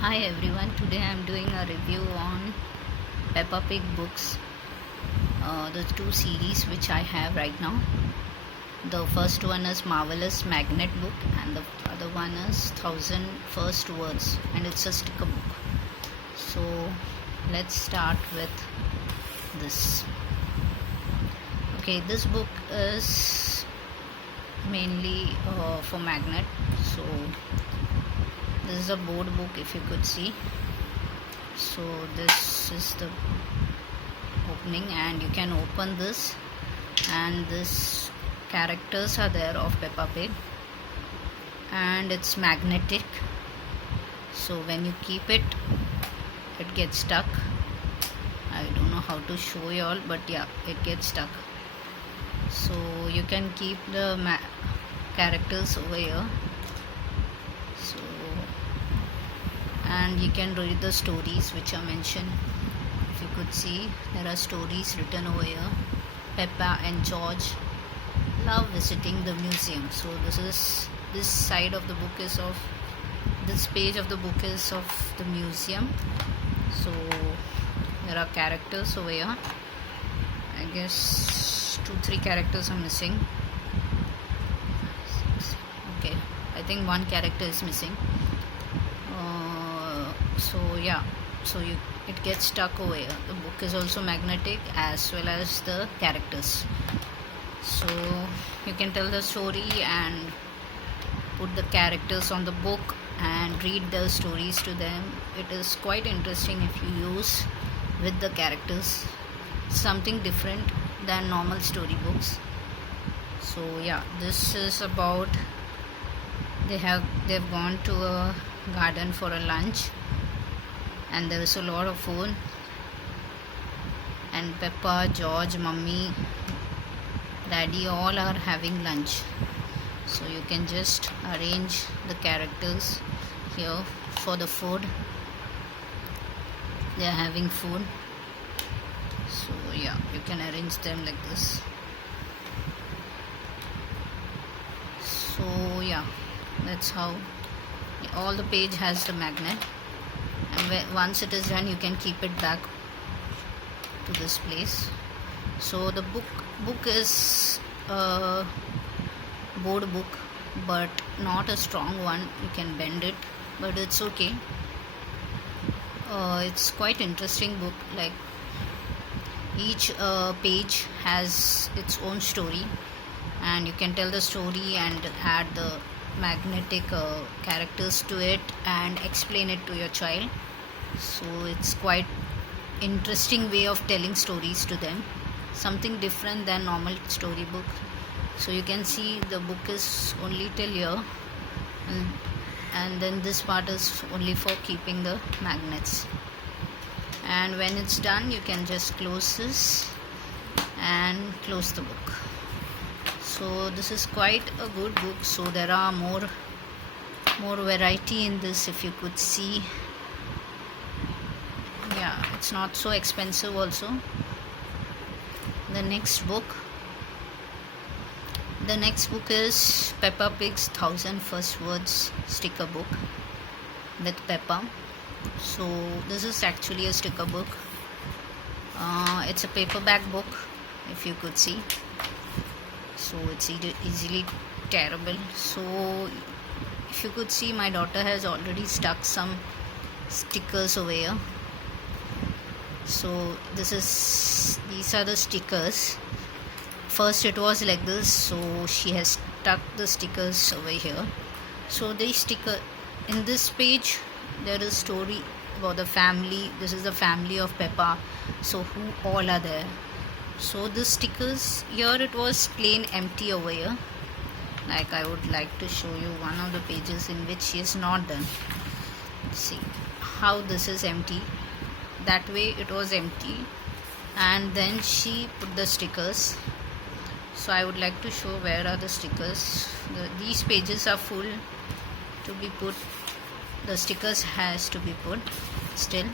Hi everyone, today I am doing a review on Peppa Pig books, the two series which I have right now. The first one is Marvelous Magnet book, and the other one is Thousand First Words, and it's a sticker book. So let's start with this. Okay, this book is mainly for magnet. So this is a board book, if you could see. So this is the opening, and you can open this, and this characters are there of Peppa Pig, and it's magnetic. So when you keep it, it gets stuck. I don't know how to show you all, but yeah, it gets stuck. So you can keep the characters over here. So, and you can read the stories which are mentioned. If you could see, there are stories written over here. Peppa and George love visiting the museum. So this side of the book is of this page of the book is of the museum. So there are characters over here. I guess 2-3 characters are missing. Okay, I think one character is missing. So yeah, so it gets stuck over here. The book is also magnetic as well as the characters. So you can tell the story and put the characters on the book and read the stories to them. It is quite interesting if you use with the characters, something different than normal storybooks. So yeah, this is about they've gone to a garden for a lunch, and there is a lot of food, and Peppa, George, Mummy, Daddy all are having lunch. So you can just arrange the characters here for the food. They are having food. So yeah, you can arrange them like this. So yeah, that's how all the page has the magnet, and once it is done, you can keep it back to this place. So the book is a board book, but not a strong one. You can bend it, but it's okay. It's quite interesting book. Like each page has its own story, and you can tell the story and add the magnetic characters to it and explain it to your child. So it's quite interesting way of telling stories to them, something different than normal storybook. So you can see the book is only till here, and then this part is only for keeping the magnets. And when it's done, you can just close this and close the book. So this is quite a good book. So there are more variety in this, if you could see. Yeah, it's not so expensive also. The next book is Peppa Pig's 1000 First Words sticker book with Peppa. So this is actually a sticker book. It's a paperback book, if you could see. So it's easily tearable. So if you could see, my daughter has already stuck some stickers over here. So these are the stickers. First it was like this, so she has stuck the stickers over here. So the sticker in this page, there is story about the family. This is the family of Peppa. So who all are there? So the stickers here, it was plain empty over here. Like I would like to show you one of the pages in which she is not done. See how this is empty. That way it was empty, and then she put the stickers. So I would like to show where are the stickers. These pages are full to be put. The stickers has to be put still.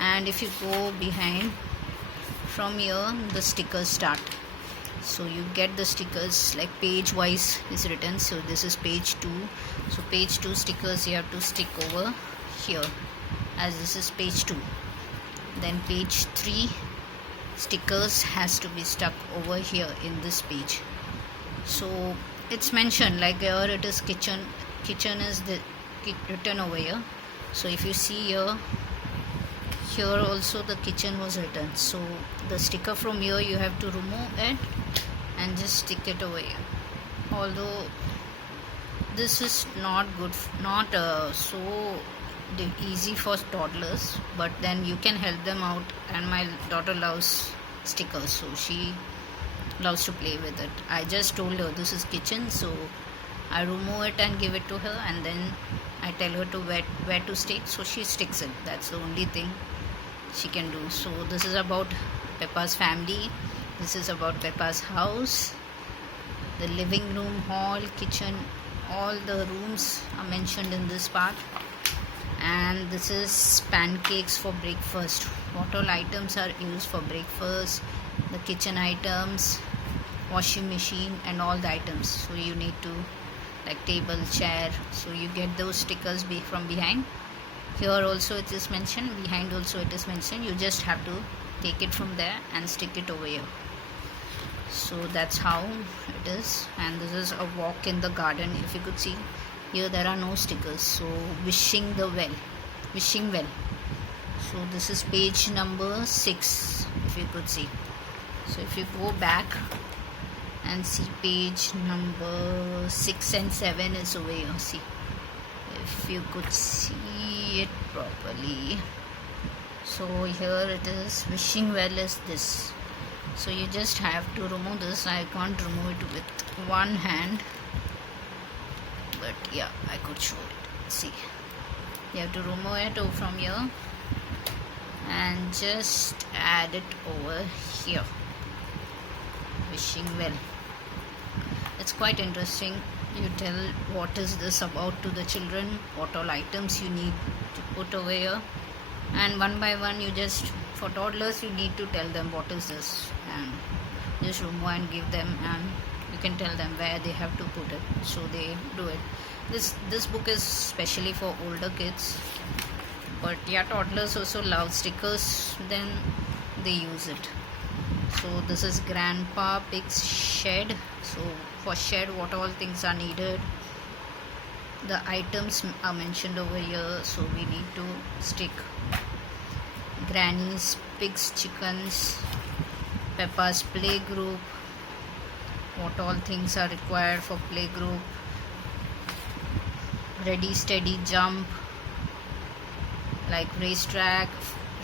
And if you go behind, from here the stickers start. So you get the stickers like page wise is written. So this is page 2. So page 2 stickers you have to stick over here, as this is page 2. Then page 3 stickers has to be stuck over here in this page. So it's mentioned like here it is kitchen is the written over here. So if you see here also the kitchen was written. So the sticker from here you have to remove it and just stick it over here. Although this is not good, not so easy for toddlers, but then you can help them out. And my daughter loves stickers, so she loves to play with it. I just told her this is kitchen, so I remove it and give it to her, and then I tell her to where to stick, so she sticks it. That's the only thing she can do. So this is about Peppa's family, this is about Peppa's house. The living room, hall, kitchen, all the rooms are mentioned in this part. And this is pancakes for breakfast. What all items are used for breakfast, the kitchen items, washing machine, and all the items. So you need to, like table, chair, so you get those stickers from behind. Here also it is mentioned, behind also it is mentioned. You just have to take it from there and stick it over here. So that's how it is. And this is a walk in the garden. If you could see here, there are no stickers. So wishing well. So this is page number 6, if you could see. So if you go back and see page number 6 and 7 is over here. See, if you could see it properly. So here it is, wishing well is this. So you just have to remove this. I can't remove it with one hand, but yeah, I could show it. See, you have to remove it from here and just add it over here. Wishing well. It's quite interesting. You tell what is this about to the children, what all items you need to put over here, and one by one you just, for toddlers you need to tell them what is this, and just remove and give them, and you can tell them where they have to put it, so they do it. This book is specially for older kids, but yeah, toddlers also love stickers, then they use it. So this is Grandpa Pig's shed. So for shed, what all things are needed, the items are mentioned over here. So we need to stick Granny's pigs, chickens, Peppa's playgroup, what all things are required for playgroup, ready steady jump, like racetrack,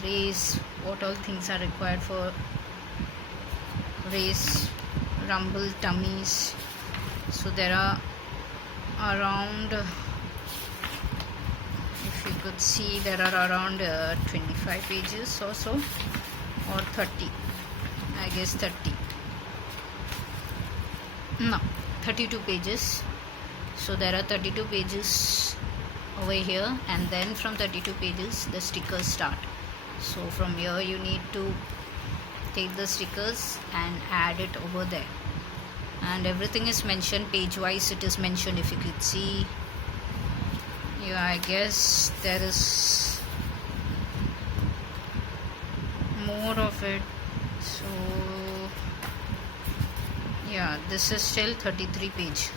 race, what all things are required for race, rumble, tummies. So there are around, if you could see, there are around 25 pages or so, or 30, I guess 30, no, 32 pages. So there are 32 pages over here, and then from 32 pages the stickers start. So from here you need to take the stickers and add it over there, and everything is mentioned page wise. It is mentioned, if you could see. Yeah, I guess there is more of it. So yeah, this is still 33 page.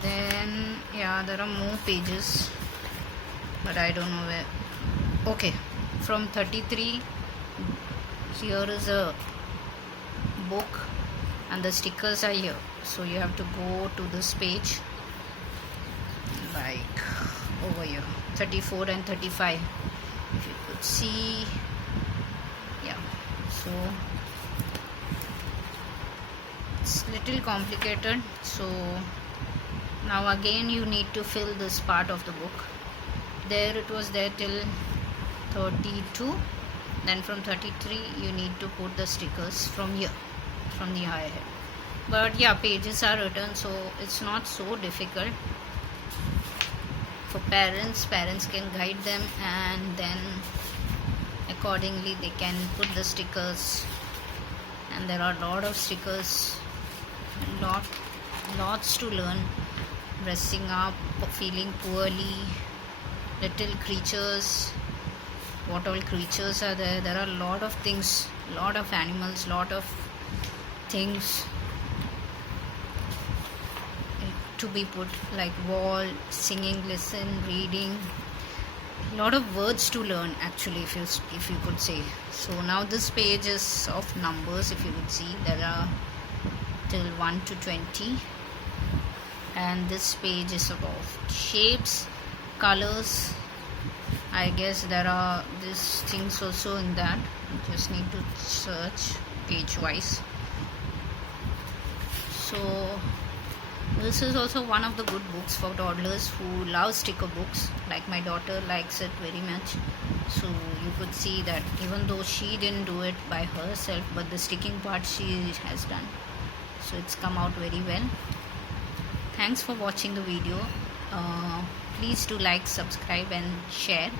Then yeah, there are more pages, but I don't know where. Okay, from 33, here is a book and the stickers are here. So you have to go to this page, like over here, 34 and 35, if you could see. Yeah, so it's little complicated. So now again you need to fill this part of the book. There it was there till 32, then from 33 you need to put the stickers from here, from the higher head. But yeah, pages are written, so it's not so difficult for parents. Parents can guide them, and then accordingly they can put the stickers. And there are a lot of stickers, lots to learn. Dressing up, feeling poorly, little creatures, what all creatures are there. There are a lot of things, lot of animals, lot of things to be put, like wall, singing lesson, reading, lot of words to learn actually, if you could say. So now this page is of numbers. If you could see, there are till 1 to 20, and this page is about shapes, colors. I guess there are these things also in that. Just need to search page wise. So this is also one of the good books for toddlers who love sticker books. Like my daughter likes it very much. So you could see that even though she didn't do it by herself, but the sticking part she has done. So it's come out very well. Thanks for watching the video. Please do like, subscribe and share.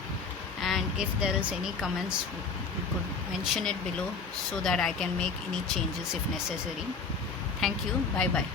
And if there is any comments, you could mention it below so that I can make any changes if necessary. Thank you. Bye bye.